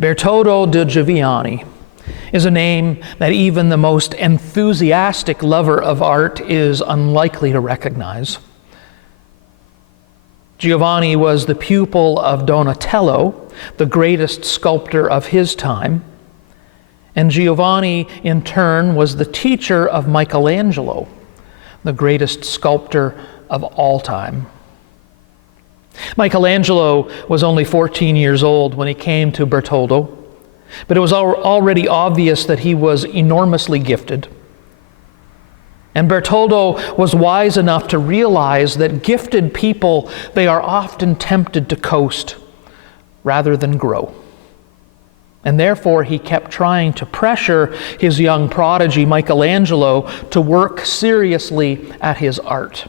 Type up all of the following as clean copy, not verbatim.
Bertoldo di Giovanni is a name that even the most enthusiastic lover of art is unlikely to recognize. Giovanni was the pupil of Donatello, the greatest sculptor of his time, and Giovanni, in turn, was the teacher of Michelangelo, the greatest sculptor of all time. Michelangelo was only 14 years old when he came to Bertoldo, but it was already obvious that he was enormously gifted. And Bertoldo was wise enough to realize that gifted people, they are often tempted to coast rather than grow. And therefore, he kept trying to pressure his young prodigy, Michelangelo, to work seriously at his art.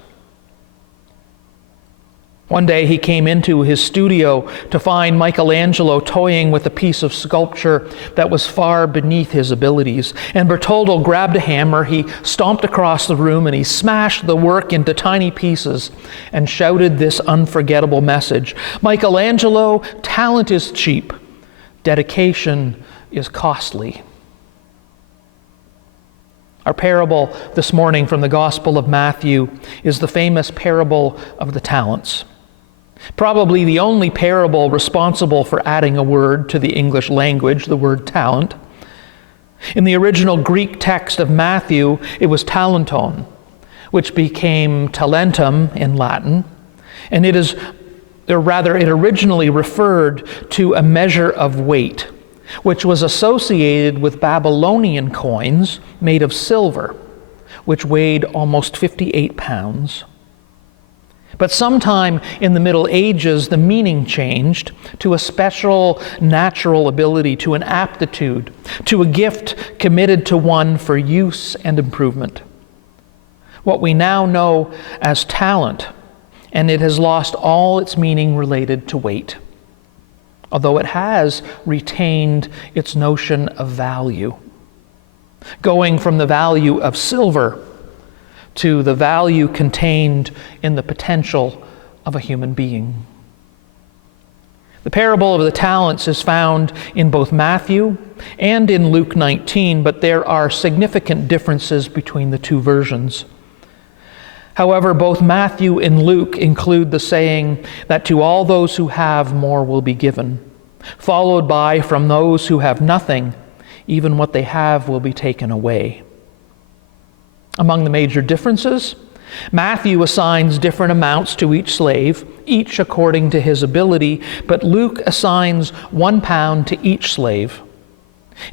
One day he came into his studio to find Michelangelo toying with a piece of sculpture that was far beneath his abilities. And Bertoldo grabbed a hammer, he stomped across the room, and he smashed the work into tiny pieces and shouted this unforgettable message: "Michelangelo, talent is cheap. Dedication is costly." Our parable this morning from the Gospel of Matthew is the famous parable of the talents. Probably the only parable responsible for adding a word to the English language, the word talent. In the original Greek text of Matthew, it was talenton, which became talentum in Latin, and it originally referred to a measure of weight, which was associated with Babylonian coins made of silver, which weighed almost 58 pounds. But sometime in the Middle Ages, the meaning changed to a special natural ability, to an aptitude, to a gift committed to one for use and improvement. What we now know as talent, and it has lost all its meaning related to weight, although it has retained its notion of value, going from the value of silver to the value contained in the potential of a human being. The parable of the talents is found in both Matthew and in Luke 19, but there are significant differences between the two versions. However, both Matthew and Luke include the saying that to all those who have, more will be given, followed by, from those who have nothing, even what they have will be taken away. Among the major differences, Matthew assigns different amounts to each slave, each according to his ability, but Luke assigns 1 pound to each slave.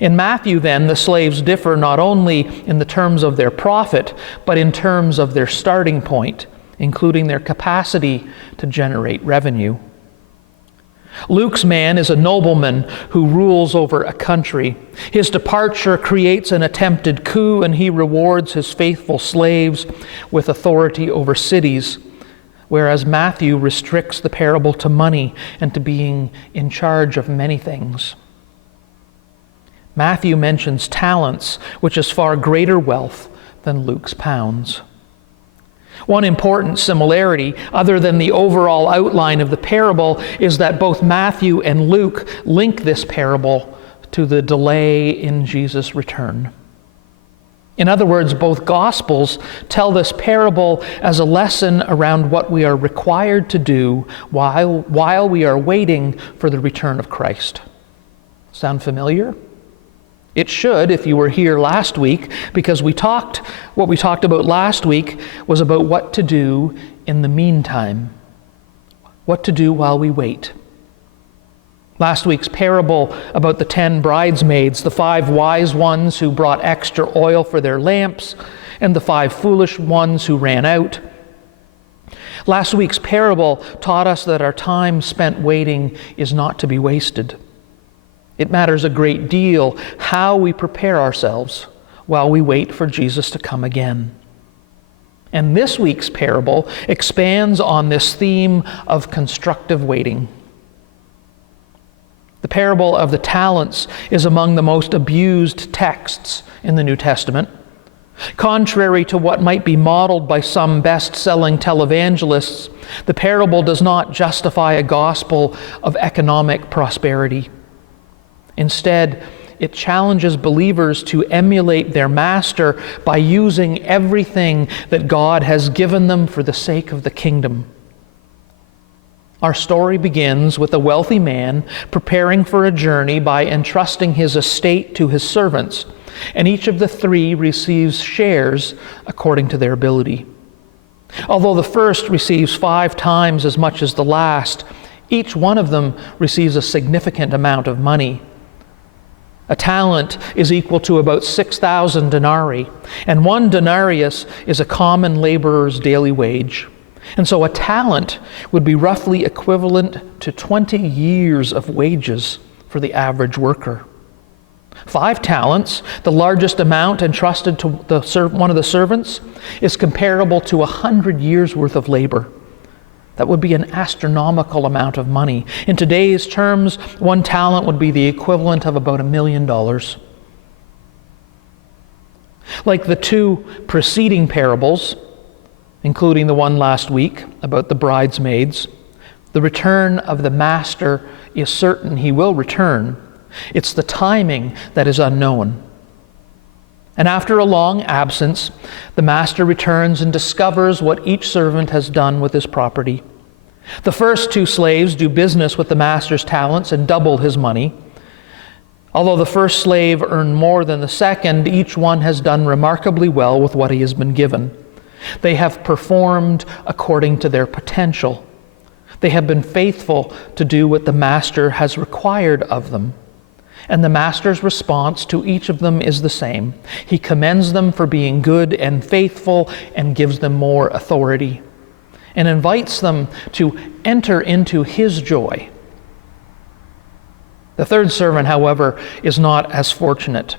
In Matthew, then, the slaves differ not only in the terms of their profit, but in terms of their starting point, including their capacity to generate revenue. Luke's man is a nobleman who rules over a country. His departure creates an attempted coup, and he rewards his faithful slaves with authority over cities, whereas Matthew restricts the parable to money and to being in charge of many things. Matthew mentions talents, which is far greater wealth than Luke's pounds. One important similarity, other than the overall outline of the parable, is that both Matthew and Luke link this parable to the delay in Jesus' return. In other words, both Gospels tell this parable as a lesson around what we are required to do while we are waiting for the return of Christ. Sound familiar? It should, if you were here last week, because what we talked about last week was about what to do in the meantime, what to do while we wait. Last week's parable about the 10 bridesmaids, the 5 wise ones who brought extra oil for their lamps, and the 5 foolish ones who ran out. Last week's parable taught us that our time spent waiting is not to be wasted. It matters a great deal how we prepare ourselves while we wait for Jesus to come again. And this week's parable expands on this theme of constructive waiting. The parable of the talents is among the most abused texts in the New Testament. Contrary to what might be modeled by some best-selling televangelists, the parable does not justify a gospel of economic prosperity. Instead, it challenges believers to emulate their master by using everything that God has given them for the sake of the kingdom. Our story begins with a wealthy man preparing for a journey by entrusting his estate to his servants, and each of the three receives shares according to their ability. Although the first receives 5 times as much as the last, each one of them receives a significant amount of money. A talent is equal to about 6,000 denarii, and 1 denarius is a common laborer's daily wage. And so a talent would be roughly equivalent to 20 years of wages for the average worker. 5 talents, the largest amount entrusted to one of the servants, is comparable to 100 years' worth of labor. That would be an astronomical amount of money. In today's terms, 1 talent would be the equivalent of about $1 million. Like the 2 preceding parables, including the one last week about the bridesmaids, the return of the master is certain. He will return. It's the timing that is unknown. And after a long absence, the master returns and discovers what each servant has done with his property. The first 2 slaves do business with the master's talents and double his money. Although the first slave earned more than the second, each one has done remarkably well with what he has been given. They have performed according to their potential. They have been faithful to do what the master has required of them. And the master's response to each of them is the same. He commends them for being good and faithful and gives them more authority, and invites them to enter into his joy. The third servant, however, is not as fortunate.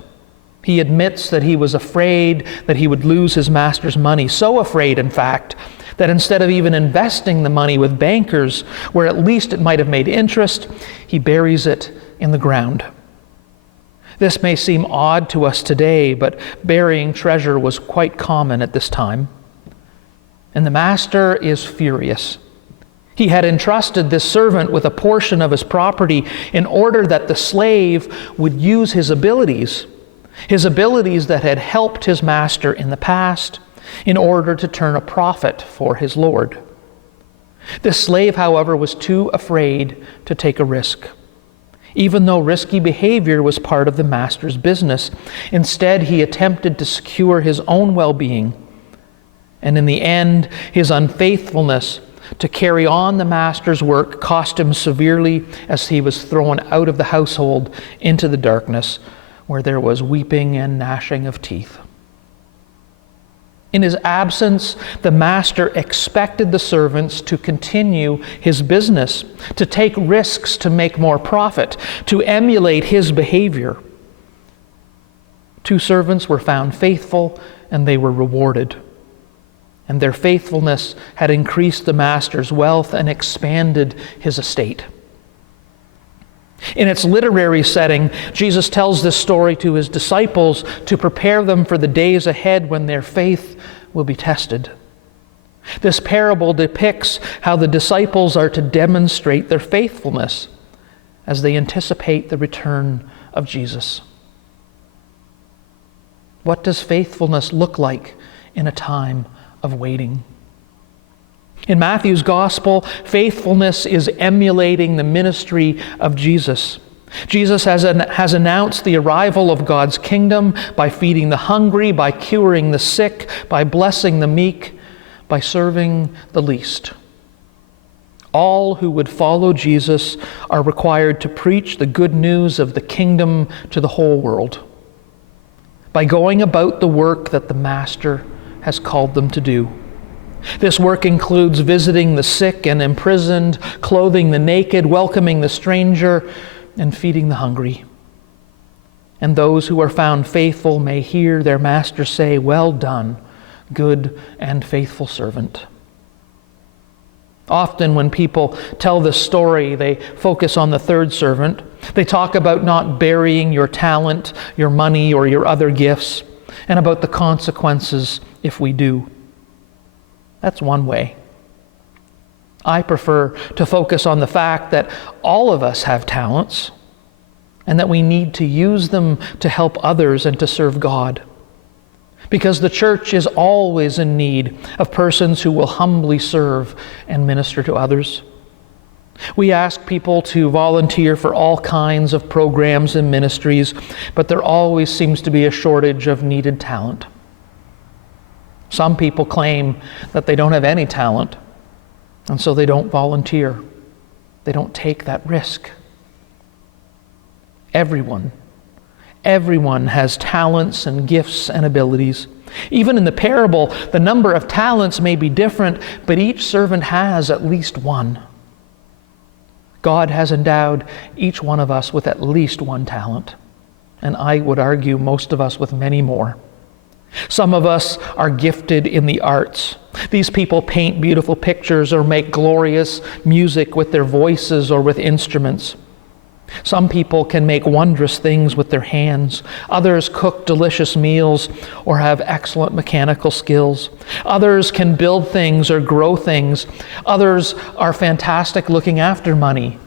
He admits that he was afraid that he would lose his master's money, so afraid, in fact, that instead of even investing the money with bankers, where at least it might have made interest, he buries it in the ground. This may seem odd to us today, but burying treasure was quite common at this time. And the master is furious. He had entrusted this servant with a portion of his property in order that the slave would use his abilities that had helped his master in the past, in order to turn a profit for his Lord. This slave, however, was too afraid to take a risk, even though risky behavior was part of the master's business. Instead, he attempted to secure his own well-being, and in the end, his unfaithfulness to carry on the master's work cost him severely, as he was thrown out of the household into the darkness, where there was weeping and gnashing of teeth. In his absence, the master expected the servants to continue his business, to take risks to make more profit, to emulate his behavior. 2 servants were found faithful, and they were rewarded. And their faithfulness had increased the master's wealth and expanded his estate. In its literary setting, Jesus tells this story to his disciples to prepare them for the days ahead when their faith will be tested. This parable depicts how the disciples are to demonstrate their faithfulness as they anticipate the return of Jesus. What does faithfulness look like in a time of waiting? In Matthew's gospel, faithfulness is emulating the ministry of Jesus. Jesus has announced the arrival of God's kingdom by feeding the hungry, by curing the sick, by blessing the meek, by serving the least. All who would follow Jesus are required to preach the good news of the kingdom to the whole world by going about the work that the Master has called them to do. This work includes visiting the sick and imprisoned, clothing the naked, welcoming the stranger, and feeding the hungry. And those who are found faithful may hear their master say, "Well done, good and faithful servant." Often when people tell this story, they focus on the third servant. They talk about not burying your talent, your money, or your other gifts, and about the consequences if we do. That's one way. I prefer to focus on the fact that all of us have talents. and that we need to use them to help others and to serve God. Because the church is always in need of persons who will humbly serve and minister to others. We ask people to volunteer for all kinds of programs and ministries, but there always seems to be a shortage of needed talent. Some people claim that they don't have any talent, and so they don't volunteer. They don't take that risk. Everyone has talents and gifts and abilities. Even in the parable, the number of talents may be different, but each servant has at least one. God has endowed each one of us with at least one talent, and I would argue most of us with many more. Some of us are gifted in the arts. These people paint beautiful pictures or make glorious music with their voices or with instruments. Some people can make wondrous things with their hands. Others cook delicious meals or have excellent mechanical skills. Others can build things or grow things. Others are fantastic looking after money.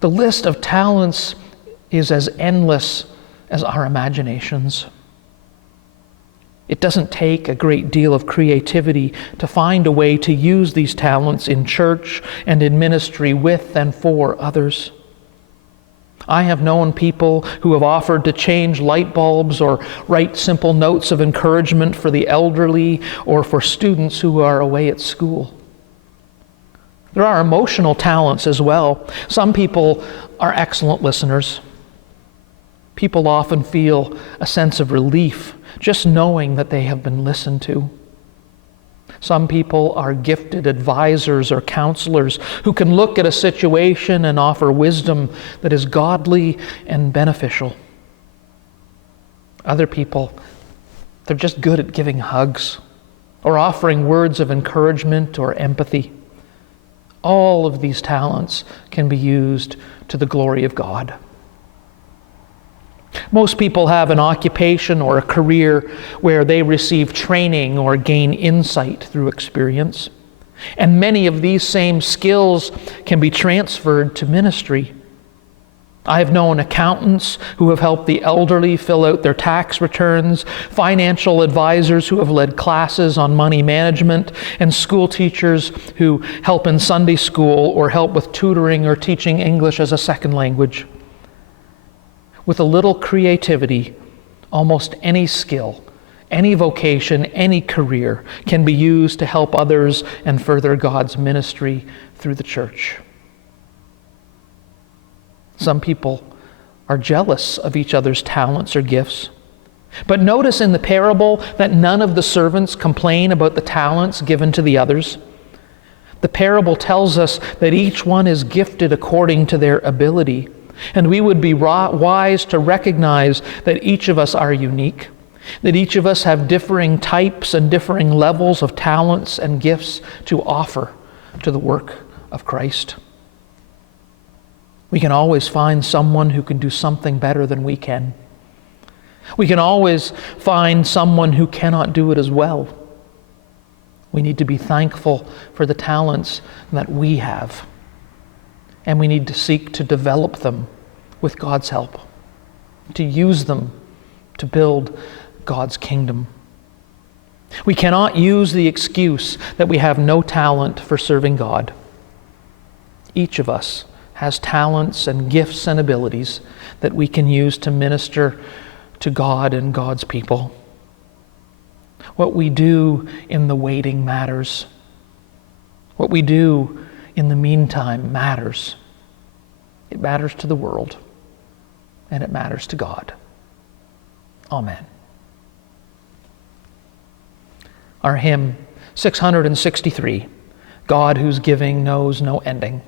The list of talents is as endless as our imaginations. It doesn't take a great deal of creativity to find a way to use these talents in church and in ministry with and for others. I have known people who have offered to change light bulbs or write simple notes of encouragement for the elderly or for students who are away at school. There are emotional talents as well. Some people are excellent listeners. People often feel a sense of relief just knowing that they have been listened to. Some people are gifted advisors or counselors who can look at a situation and offer wisdom that is godly and beneficial. Other people, they're just good at giving hugs or offering words of encouragement or empathy. All of these talents can be used to the glory of God. Most people have an occupation or a career where they receive training or gain insight through experience. And many of these same skills can be transferred to ministry. I have known accountants who have helped the elderly fill out their tax returns, financial advisors who have led classes on money management, and school teachers who help in Sunday school or help with tutoring or teaching English as a second language. With a little creativity, almost any skill, any vocation, any career can be used to help others and further God's ministry through the church. Some people are jealous of each other's talents or gifts. But notice in the parable that none of the servants complain about the talents given to the others. The parable tells us that each one is gifted according to their ability. And we would be wise to recognize that each of us are unique, that each of us have differing types and differing levels of talents and gifts to offer to the work of Christ. We can always find someone who can do something better than we can. We can always find someone who cannot do it as well. We need to be thankful for the talents that we have. And we need to seek to develop them with God's help, to use them to build God's kingdom. We cannot use the excuse that we have no talent for serving God. Each of us has talents and gifts and abilities that we can use to minister to God and God's people. What we do in the waiting matters. What we do in the meantime matters. It matters to the world, and it matters to God. Amen. Our hymn, 663, God whose giving knows no ending.